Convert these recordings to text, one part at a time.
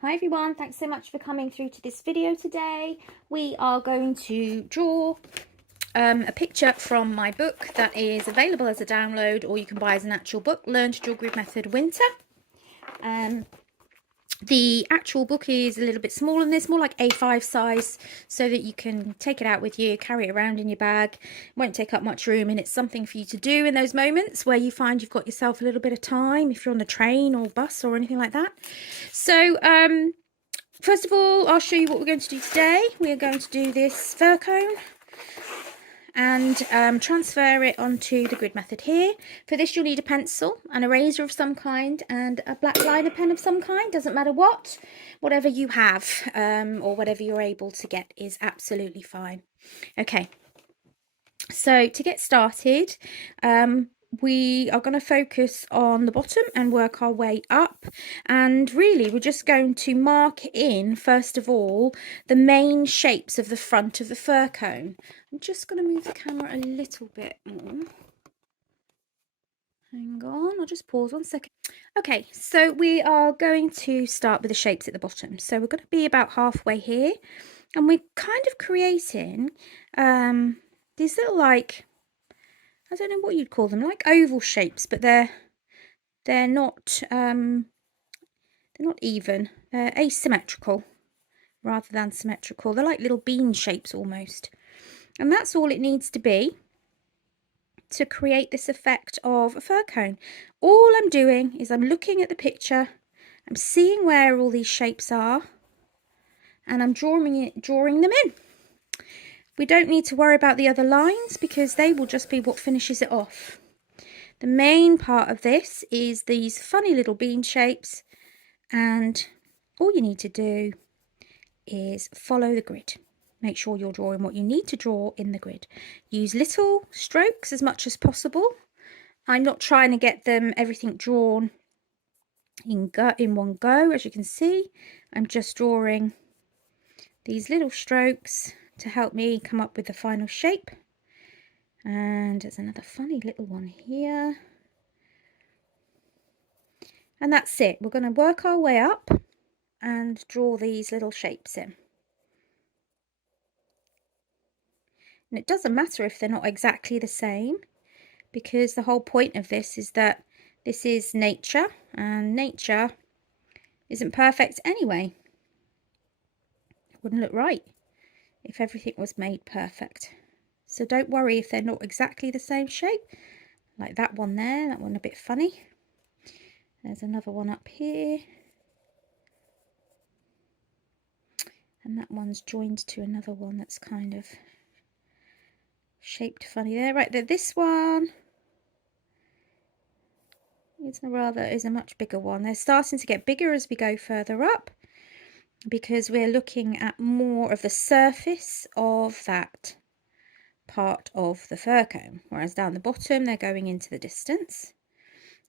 Hi everyone, thanks so much for coming through to this video today. We are going to draw a picture from my book that is available as a download, or you can buy as an actual book, Learn to Draw Grid Method Winter. The actual book is a little bit smaller than this, more like A5 size, so that you can take it out with you, carry it around in your bag. It won't take up much room, and it's something for you to do in those moments where you find you've got yourself a little bit of time, if you're on the train or bus or anything like that. So first of all, I'll show you what we're going to do today. We are going to do this fir cone and transfer it onto the grid method here. For this, you'll need a pencil, an eraser of some kind, and a black liner pen of some kind. Doesn't matter what, whatever you have or whatever you're able to get is absolutely fine. Okay, so to get started, we are going to focus on the bottom and work our way up, and really we're just going to mark in first of all the main shapes of the front of the fir cone. I'm just going to move the camera a little bit more. Hang on, I'll just pause 1 second. Okay, so we are going to start with the shapes at the bottom. So we're going to be about halfway here, and we're kind of creating these little, like, I don't know what you'd call them, like oval shapes, but they're not even. They're asymmetrical rather than symmetrical. They're like little bean shapes almost. And that's all it needs to be to create this effect of a fir cone. All I'm doing is I'm looking at the picture, I'm seeing where all these shapes are, and I'm drawing them in. We don't need to worry about the other lines because they will just be what finishes it off. The main part of this is these funny little bean shapes, and all you need to do is follow the grid. Make sure you're drawing what you need to draw in the grid. Use little strokes as much as possible. I'm not trying to get everything drawn in one go, as you can see. I'm just drawing these little strokes to help me come up with the final shape. And there's another funny little one here. And that's it. We're going to work our way up and draw these little shapes in. And it doesn't matter if they're not exactly the same, because the whole point of this is that this is nature, and nature isn't perfect anyway. It wouldn't look right if everything was made perfect. So don't worry if they're not exactly the same shape. Like that one there, that one a bit funny. There's another one up here. And that one's joined to another one that's kind of shaped funny there. Right there, this one is a much bigger one. They're starting to get bigger as we go further up, because we're looking at more of the surface of that part of the fir cone, whereas down the bottom they're going into the distance,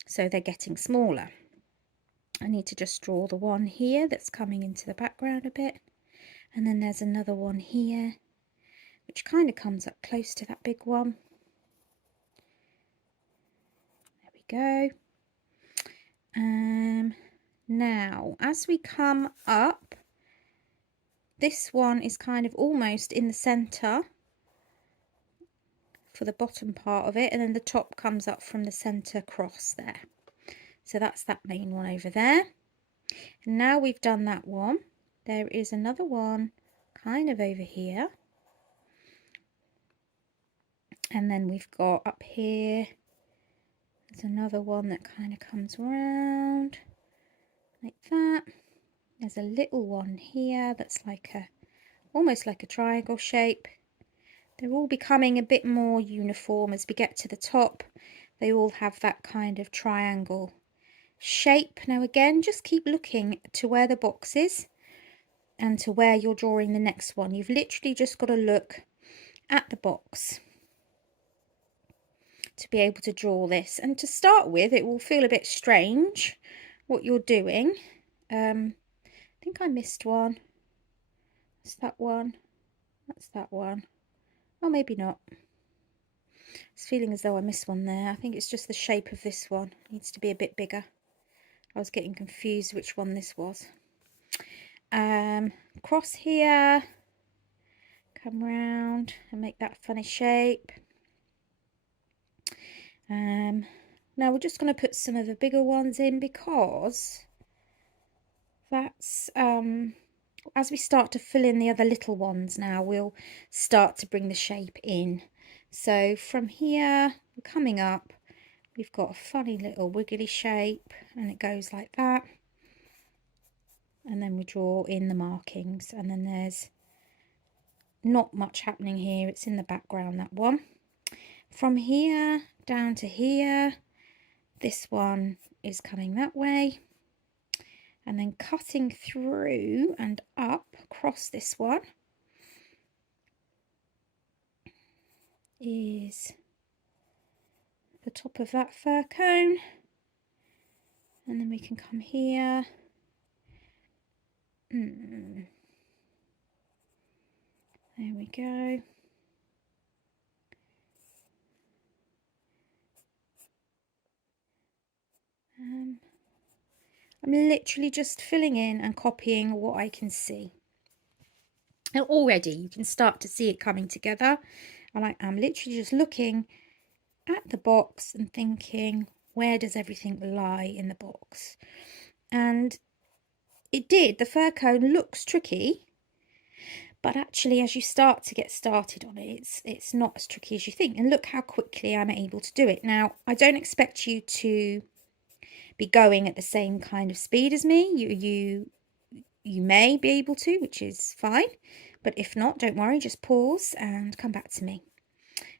so they're getting smaller. I need to just draw the one here that's coming into the background a bit, and then there's another one here which kind of comes up close to that big one. There we go. Now as we come up, this one is kind of almost in the center for the bottom part of it, and then the top comes up from the center cross there. So that's that main one over there. And now we've done that one, there is another one kind of over here, and then we've got up here, there's another one that kind of comes around like that. There's a little one here that's like almost like a triangle shape. They're all becoming a bit more uniform as we get to the top. They all have that kind of triangle shape. Now again, just keep looking to where the box is and to where you're drawing the next one. You've literally just got to look at the box to be able to draw this. And to start with, it will feel a bit strange what you're doing. I think I missed one. That's that one. That's that one. Or maybe not. It's feeling as though I missed one there. I think it's just the shape of this one. It needs to be a bit bigger. I was getting confused which one this was. across here, come round and make that funny shape. Now we're just going to put some of the bigger ones in, because that's as we start to fill in the other little ones now, we'll start to bring the shape in. So from here, coming up, we've got a funny little wiggly shape, and it goes like that. And then we draw in the markings, and then there's not much happening here, it's in the background, that one. From here down to here, this one is coming that way, and then cutting through and up across this one is the top of that fir cone, and then we can come here. There we go. I'm literally just filling in and copying what I can see. And already you can start to see it coming together. And I'm literally just looking at the box and thinking, where does everything lie in the box? And it did. The fir cone looks tricky, but actually as you start to get started on it, it's not as tricky as you think. And look how quickly I'm able to do it. Now, I don't expect you to be going at the same kind of speed as me. You may be able to, which is fine, but if not, don't worry, just pause and come back to me.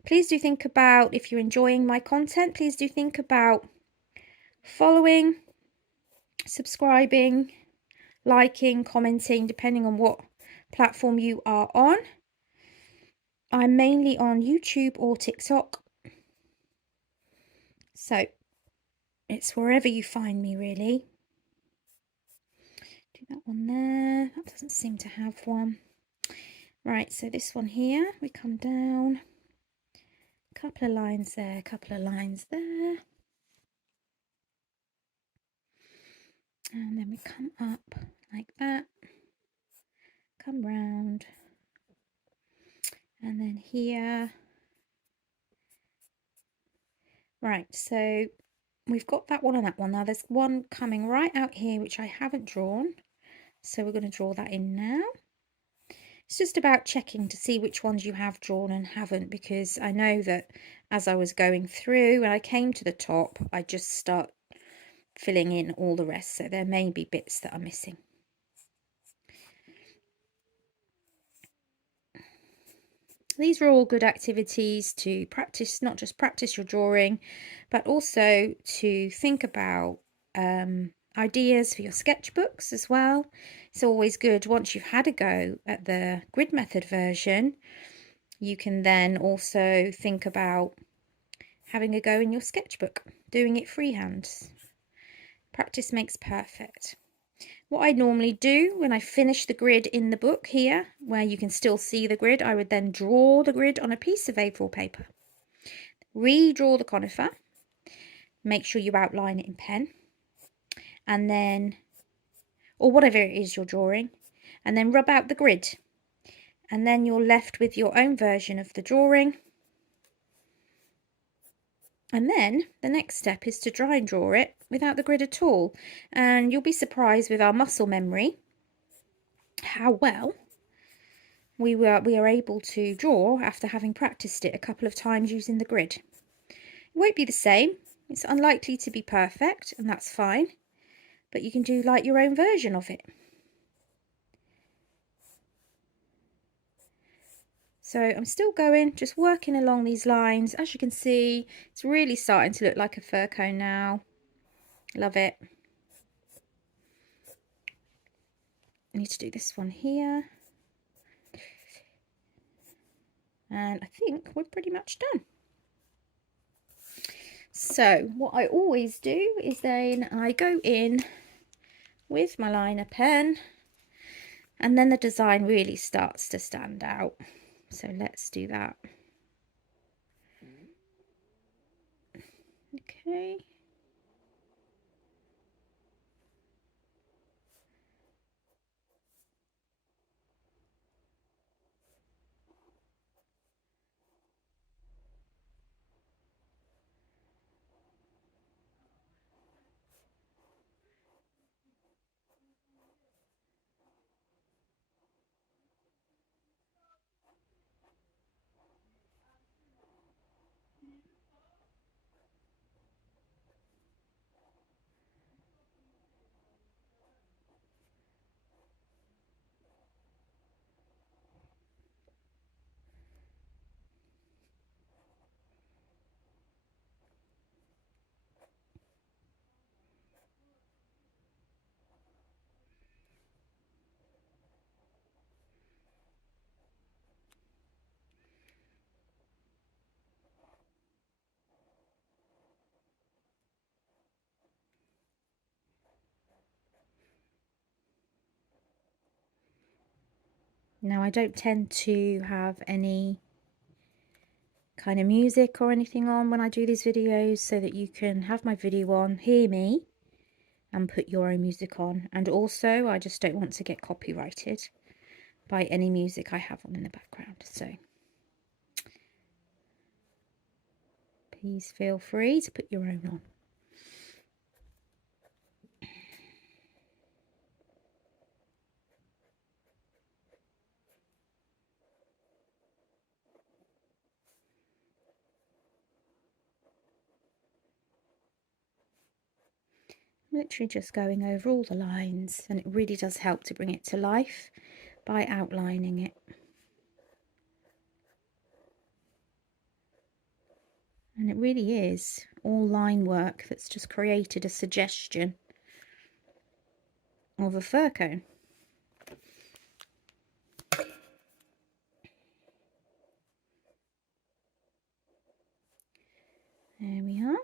Please do think about, if you're enjoying my content, please do think about following, subscribing, liking, commenting, depending on what platform you are on. I'm mainly on YouTube or TikTok, so it's wherever you find me, really. Do that one there. That doesn't seem to have one. Right, so this one here, we come down, a couple of lines there, a couple of lines there, and then we come up like that, come round, and then here. Right, so we've got that one and that one. Now there's one coming right out here which I haven't drawn, so we're going to draw that in now. It's just about checking to see which ones you have drawn and haven't, because I know that as I was going through, when I came to the top, I just start filling in all the rest, so there may be bits that are missing. These are all good activities to practice, not just practice your drawing, but also to think about ideas for your sketchbooks as well. It's always good, once you've had a go at the grid method version, you can then also think about having a go in your sketchbook, doing it freehand. Practice makes perfect. What I normally do when I finish the grid in the book here, where you can still see the grid, I would then draw the grid on a piece of A4 paper, redraw the conifer, make sure you outline it in pen, and then, or whatever it is you're drawing, and then rub out the grid, and then you're left with your own version of the drawing. And then the next step is to dry and draw it without the grid at all, and you'll be surprised with our muscle memory how well we are able to draw after having practiced it a couple of times using the grid. It won't be the same, it's unlikely to be perfect, and that's fine, but you can do like your own version of it. So I'm still going, just working along these lines. As you can see, it's really starting to look like a fir cone now. Love it. I need to do this one here. And I think we're pretty much done. So what I always do is then I go in with my liner pen, and then the design really starts to stand out. So let's do that. Okay. Now, I don't tend to have any kind of music or anything on when I do these videos, so that you can have my video on, hear me, and put your own music on. And also, I just don't want to get copyrighted by any music I have on in the background. So please feel free to put your own on. Literally just going over all the lines, and it really does help to bring it to life by outlining it. And it really is all line work that's just created a suggestion of a fir cone. There we are.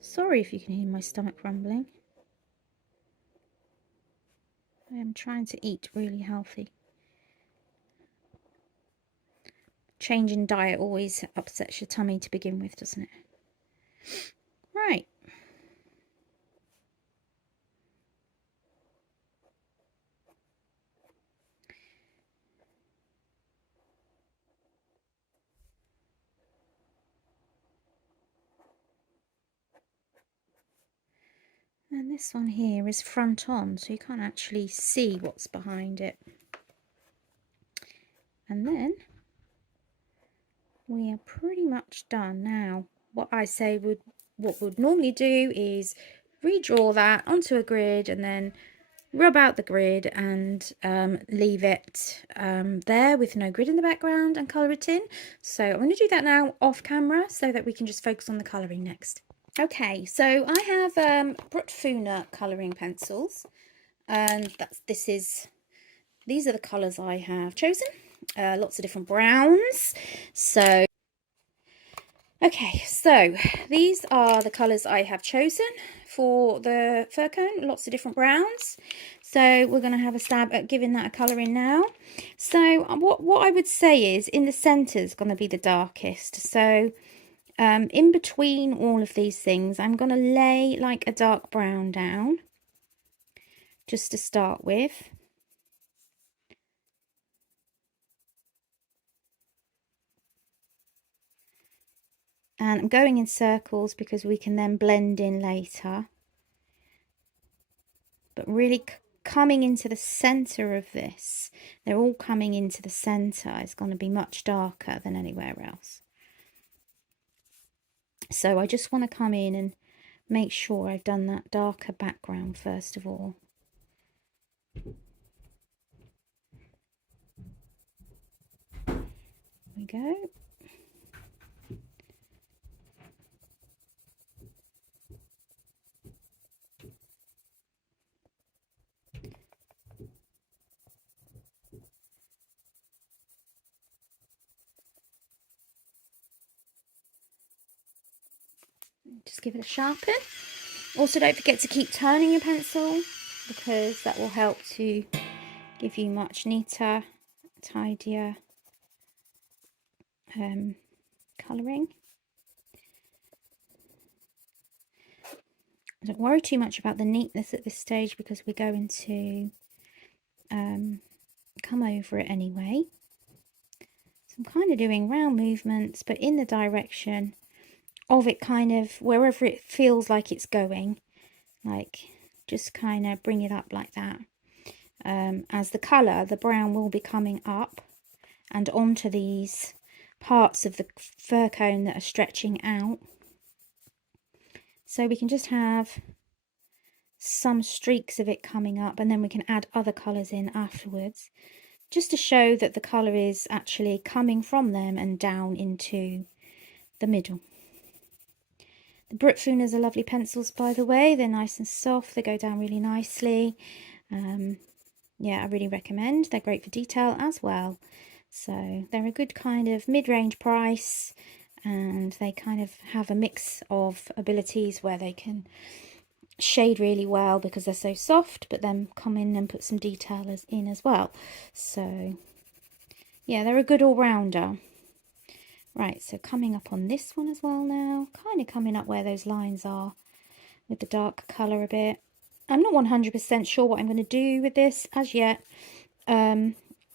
Sorry if you can hear my stomach rumbling. I am trying to eat really healthy. Change in diet always upsets your tummy to begin with, doesn't it? Right. And this one here is front on, so you can't actually see what's behind it. And then we are pretty much done. Now, what would normally do is redraw that onto a grid and then rub out the grid and leave it there with no grid in the background and colour it in. So I'm going to do that now off camera so that we can just focus on the colouring next. Okay, so I have Brushstrokes colouring pencils, and these are the colours I have chosen. Lots of different browns. So okay, so these are the colours I have chosen for the fir cone, lots of different browns. So we're going to have a stab at giving that a colouring now. So what I would say is in the centre is going to be the darkest. So in between all of these things, I'm going to lay like a dark brown down just to start with. And I'm going in circles because we can then blend in later. But really coming into the centre of this, they're all coming into the centre. It's going to be much darker than anywhere else. So I just want to come in and make sure I've done that darker background first of all. There we go. Just give it a sharpen. Also, don't forget to keep turning your pencil because that will help to give you much neater, tidier colouring. Don't worry too much about the neatness at this stage because we're going to come over it anyway. So I'm kind of doing round movements, but in the direction of it, kind of wherever it feels like it's going, like just kind of bring it up like that. As the colour, the brown will be coming up and onto these parts of the fir cone that are stretching out. So we can just have some streaks of it coming up, and then we can add other colours in afterwards, just to show that the colour is actually coming from them and down into the middle. The Brushstrokes are lovely pencils, by the way. They're nice and soft. They go down really nicely. Yeah, I really recommend. They're great for detail as well. So they're a good kind of mid-range price, and they kind of have a mix of abilities where they can shade really well because they're so soft, but then come in and put some detail in as well. So yeah, they're a good all-rounder. Right, so coming up on this one as well now, kind of coming up where those lines are with the dark colour a bit. I'm not 100% sure what I'm going to do with this as yet.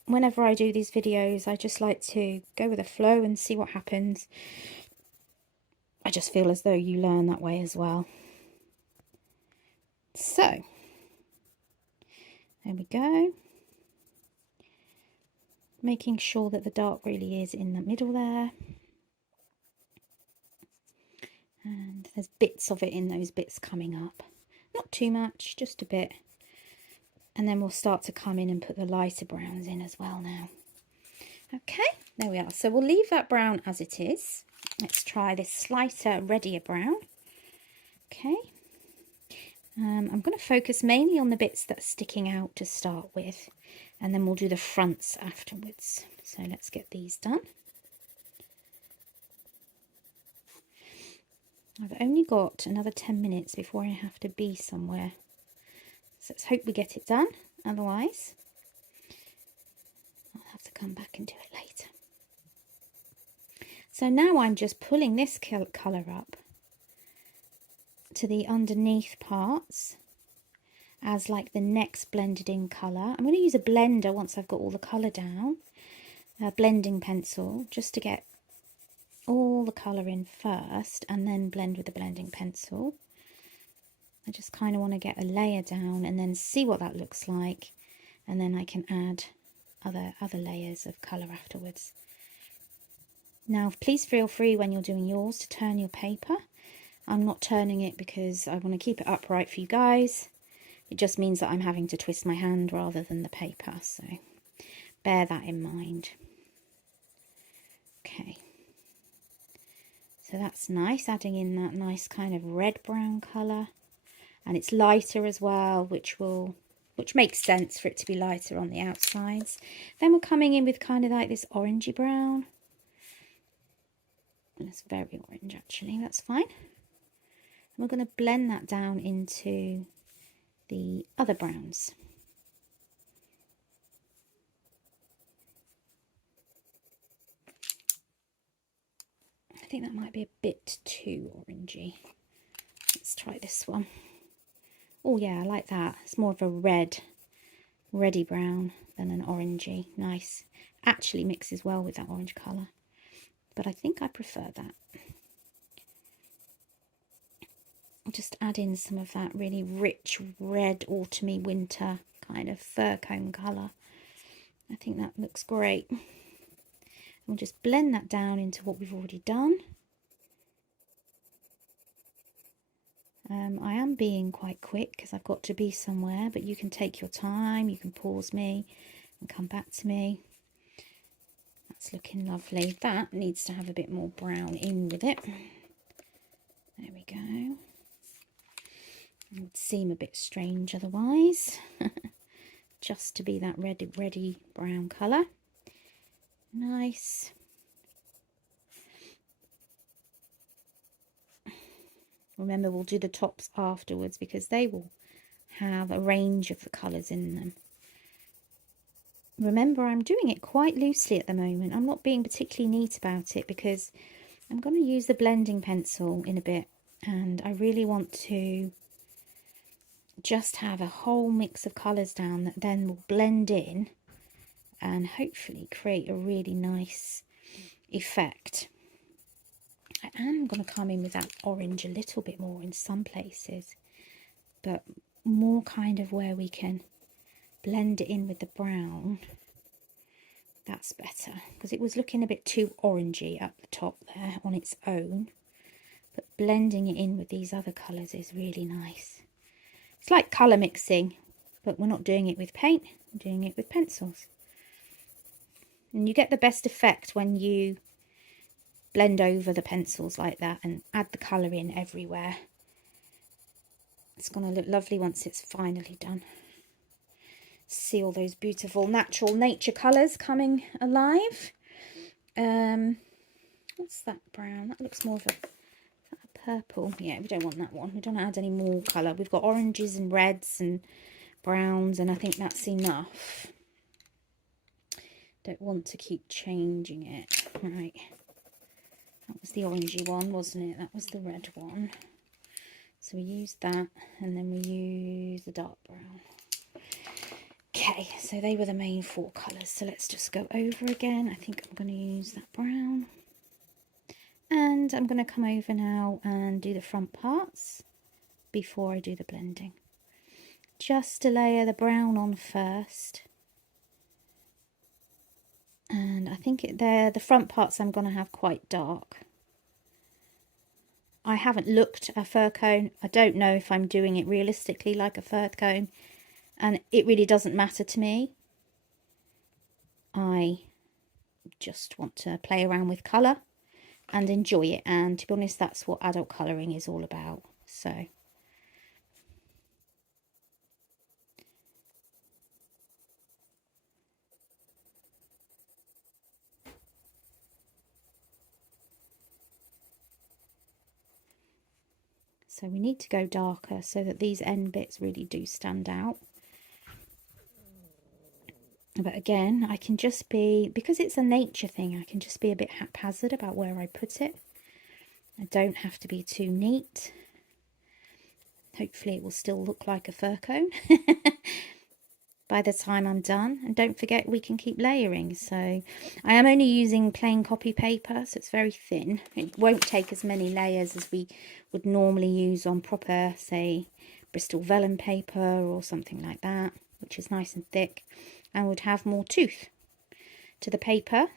Whenever I do these videos, I just like to go with the flow and see what happens. I just feel as though you learn that way as well. So, there we go. Making sure that the dark really is in the middle there. And there's bits of it in those bits coming up. Not too much, just a bit. And then we'll start to come in and put the lighter browns in as well now. Okay, there we are. So we'll leave that brown as it is. Let's try this lighter, reddier brown. Okay. I'm going to focus mainly on the bits that are sticking out to start with. And then we'll do the fronts afterwards. So let's get these done. I've only got another 10 minutes before I have to be somewhere. So let's hope we get it done. Otherwise, I'll have to come back and do it later. So now I'm just pulling this colour up to the underneath parts as like the next blended in colour. I'm going to use a blender once I've got all the colour down. A blending pencil just to get all the colour in first and then blend with the blending pencil. I just kind of want to get a layer down and then see what that looks like, and then I can add other layers of colour afterwards. Now please feel free when you're doing yours to turn your paper. I'm not turning it because I want to keep it upright for you guys. It just means that I'm having to twist my hand rather than the paper, so bear that in mind. Okay. So that's nice, adding in that nice kind of red-brown colour. And it's lighter as well, which makes sense for it to be lighter on the outsides. Then we're coming in with kind of like this orangey brown. And it's very orange actually, that's fine. And we're going to blend that down into the other browns. I think that might be a bit too orangey. Let's try this one. Oh yeah, I like that. It's more of a reddy brown than an orangey. Nice. Actually mixes well with that orange colour. But I think I prefer that. I'll just add in some of that really rich red autumny winter kind of fir cone colour. I think that looks great. We'll just blend that down into what we've already done. I am being quite quick because I've got to be somewhere, but you can take your time, you can pause me and come back to me. That's looking lovely. That needs to have a bit more brown in with it. There we go. It would seem a bit strange otherwise. Just to be that reddy brown colour. Nice. Remember, we'll do the tops afterwards because they will have a range of the colours in them. Remember, I'm doing it quite loosely at the moment. I'm not being particularly neat about it because I'm going to use the blending pencil in a bit, and I really want to just have a whole mix of colours down that then will blend in and hopefully create a really nice effect. I am going to come in with that orange a little bit more in some places, but more kind of where we can blend it in with the brown. That's better, because it was looking a bit too orangey at the top there on its own, but blending it in with these other colours is really nice. It's like colour mixing, but we're not doing it with paint, we're doing it with pencils. And you get the best effect when you blend over the pencils like that and add the colour in everywhere. It's going to look lovely once it's finally done. See all those beautiful natural nature colours coming alive. What's that brown? That looks more of a purple. Yeah, we don't want that one. We don't add any more colour. We've got oranges and reds and browns, and I think that's enough. Don't want to keep changing it. Right. That was the orangey one, wasn't it? That was the red one. So we use that, and then we use the dark brown. Okay, so they were the main 4 colours. So let's just go over again. I think I'm going to use that brown. And I'm going to come over now and do the front parts before I do the blending. Just to layer the brown on first. And I think the front parts I'm going to have quite dark. I haven't looked at a fir cone. I don't know if I'm doing it realistically like a fir cone. And it really doesn't matter to me. I just want to play around with colour and enjoy it. And to be honest, that's what adult colouring is all about. So we need to go darker so that these end bits really do stand out. But again, I can just be, because it's a nature thing, I can just be a bit haphazard about where I put it. I don't have to be too neat. Hopefully it will still look like a fir cone by the time I'm done. And don't forget, we can keep layering. So I am only using plain copy paper, so it's very thin. It won't take as many layers as we would normally use on proper, say, Bristol vellum paper or something like that, which is nice and thick and would have more tooth to the paper,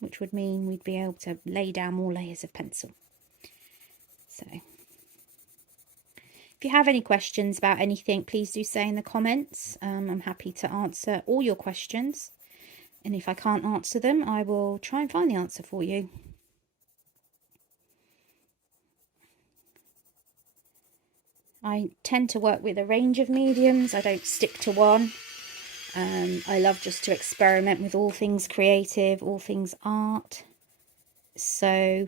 which would mean we'd be able to lay down more layers of pencil. So if you have any questions about anything, please do say in the comments. I'm happy to answer all your questions. And if I can't answer them, I will try and find the answer for you. I tend to work with a range of mediums. I don't stick to one. I love just to experiment with all things creative, all things art. So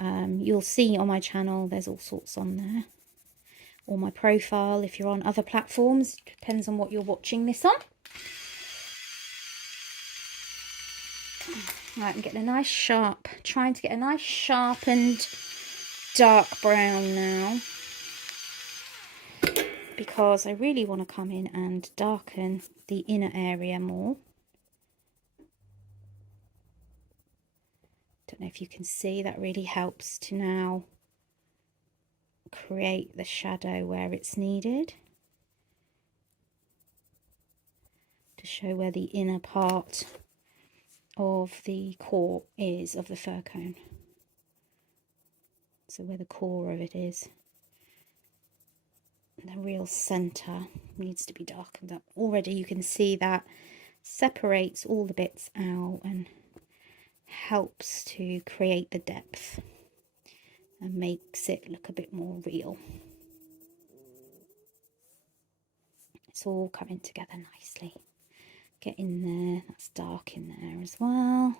you'll see on my channel, there's all sorts on there. Or my profile, if you're on other platforms, depends on what you're watching this on. Right, I'm getting a nice sharp, trying to get a nice sharpened dark brown now, because I really want to come in and darken the inner area more. Don't know if you can see, that really helps to now create the shadow where it's needed, to show where the inner part of the core is of the fir cone. So where the core of it is. The real centre needs to be darkened up. Already you can see that separates all the bits out and helps to create the depth and makes it look a bit more real. It's all coming together nicely. Get in there, that's dark in there as well.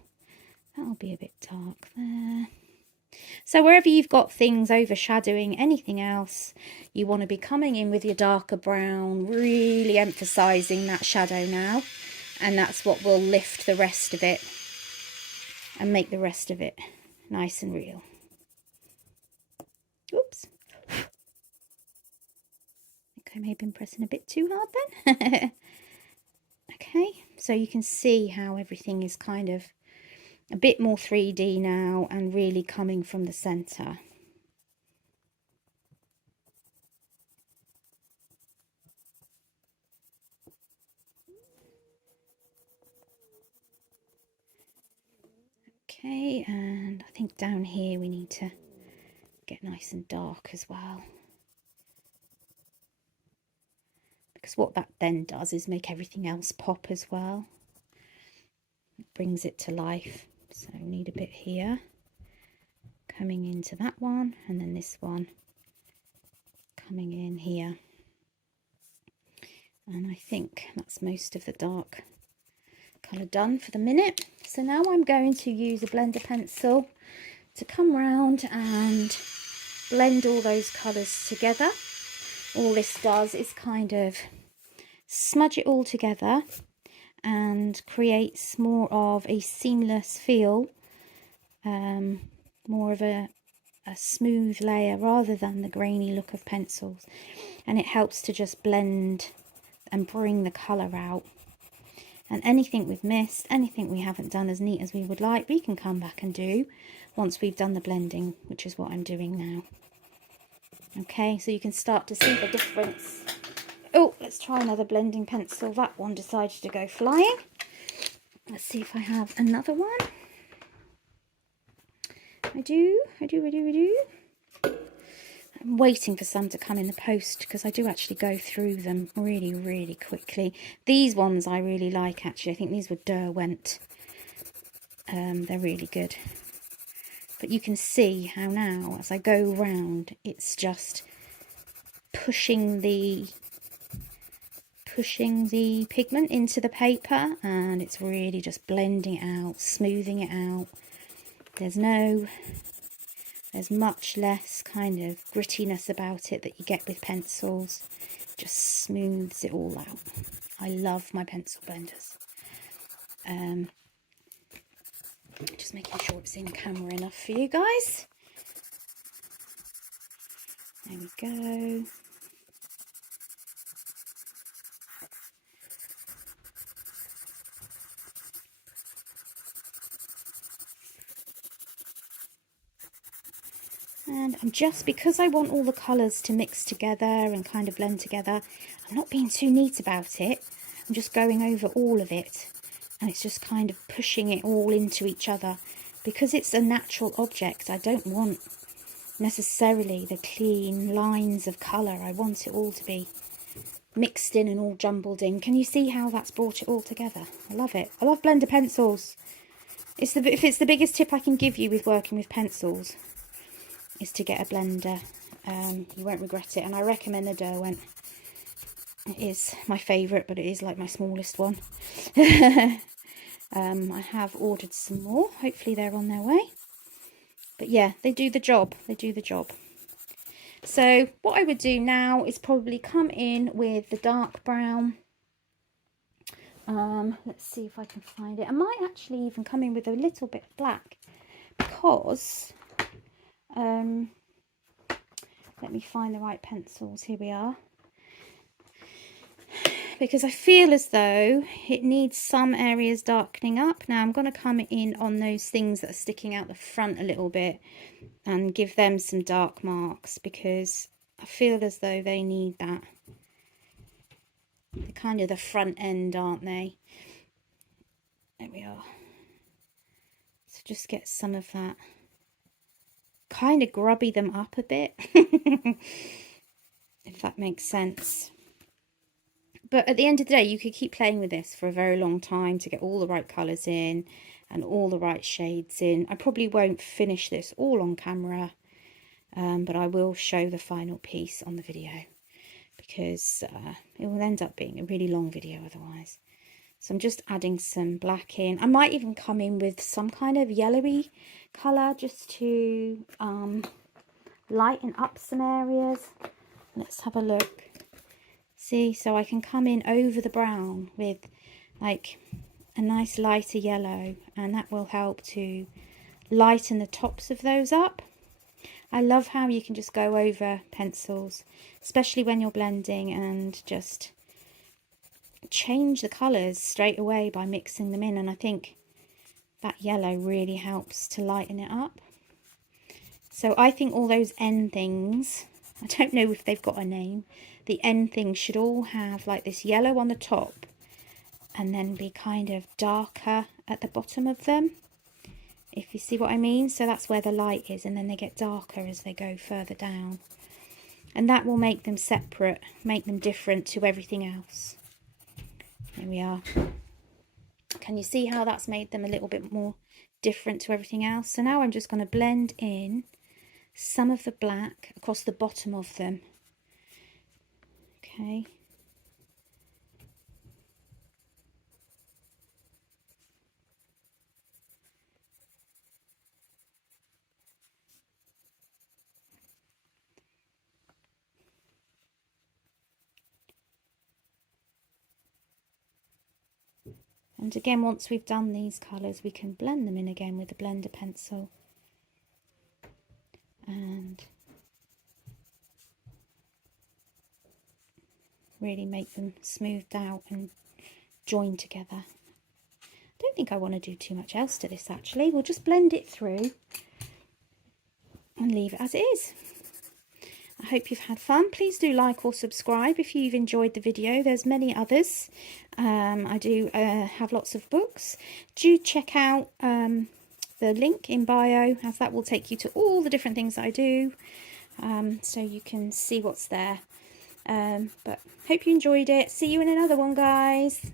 That'll be a bit dark there. So wherever you've got things overshadowing anything else, you want to be coming in with your darker brown, really emphasising that shadow now. And that's what will lift the rest of it and make the rest of it nice and real. Oops. I think I may have been pressing a bit too hard then. Okay, so you can see how everything is kind of a bit more 3D now and really coming from the centre. Okay, and I think down here we need to get nice and dark as well. Because what that then does is make everything else pop as well. It brings it to life. So we need a bit here. Coming into that one, and then this one coming in here. And I think that's most of the dark colour done for the minute. So now I'm going to use a blender pencil to come round and blend all those colours together. All this does is kind of smudge it all together and creates more of a seamless feel, more of a smooth layer rather than the grainy look of pencils, and it helps to just blend and bring the colour out. And anything we've missed, anything we haven't done as neat as we would like, we can come back and do once we've done the blending, which is what I'm doing now. Okay, so you can start to see the difference. Oh, let's try another blending pencil. That one decided to go flying. Let's see if I have another one. I do. I'm waiting for some to come in the post because I do actually go through them really quickly. These ones I really like, actually. I think these were Derwent. They're really good. But you can see how now, as I go round, it's just pushing the pigment into the paper, and it's really just blending it out, smoothing it out. There's much less kind of grittiness about it that you get with pencils. Just smooths it all out. I love my pencil blenders. Just making sure it's in camera enough for you guys. There we go. And I'm just, because I want all the colours to mix together and kind of blend together, I'm not being too neat about it. I'm just going over all of it, and it's just kind of pushing it all into each other. Because it's a natural object, I don't want necessarily the clean lines of colour. I want it all to be mixed in and all jumbled in. Can you see how that's brought it all together? I love it. I love blender pencils. If it's the biggest tip I can give you with working with pencils, is to get a blender. You won't regret it, and I recommend the Derwent. It is my favourite, but it is like my smallest one. I have ordered some more. Hopefully they're on their way. But yeah, they do the job. They do the job. So what I would do now is probably come in with the dark brown. Let's see if I can find it. I might actually even come in with a little bit of black, because let me find the right pencils. Here we are. Because I feel as though it needs some areas darkening up. Now I'm going to come in on those things that are sticking out the front a little bit and give them some dark marks, because I feel as though they need that. They're kind of the front end, aren't they? There we are. So just get some of that. Kind of grubby them up a bit, if that makes sense. But at the end of the day, you could keep playing with this for a very long time to get all the right colours in and all the right shades in. I probably won't finish this all on camera, but I will show the final piece on the video, because it will end up being a really long video otherwise. So I'm just adding some black in. I might even come in with some kind of yellowy colour just to lighten up some areas. Let's have a look. See, so I can come in over the brown with like a nice lighter yellow, and that will help to lighten the tops of those up. I love how you can just go over pencils, especially when you're blending, and just change the colours straight away by mixing them in. And I think that yellow really helps to lighten it up. So I think all those end things, I don't know if they've got a name, the end things should all have like this yellow on the top and then be kind of darker at the bottom of them, if you see what I mean. So that's where the light is, and then they get darker as they go further down, and that will make them separate, make them different to everything else. There we are. Can you see how that's made them a little bit more different to everything else? So now I'm just going to blend in some of the black across the bottom of them. Okay. And again, once we've done these colours, we can blend them in again with the blender pencil. And really make them smoothed out and joined together. I don't think I want to do too much else to this actually. We'll just blend it through and leave it as it is. I hope you've had fun. Please do like or subscribe if you've enjoyed the video. There's many others. I do have lots of books. Do check out the link in bio, as that will take you to all the different things that I do, so you can see what's there. But hope you enjoyed it. See you in another one, guys.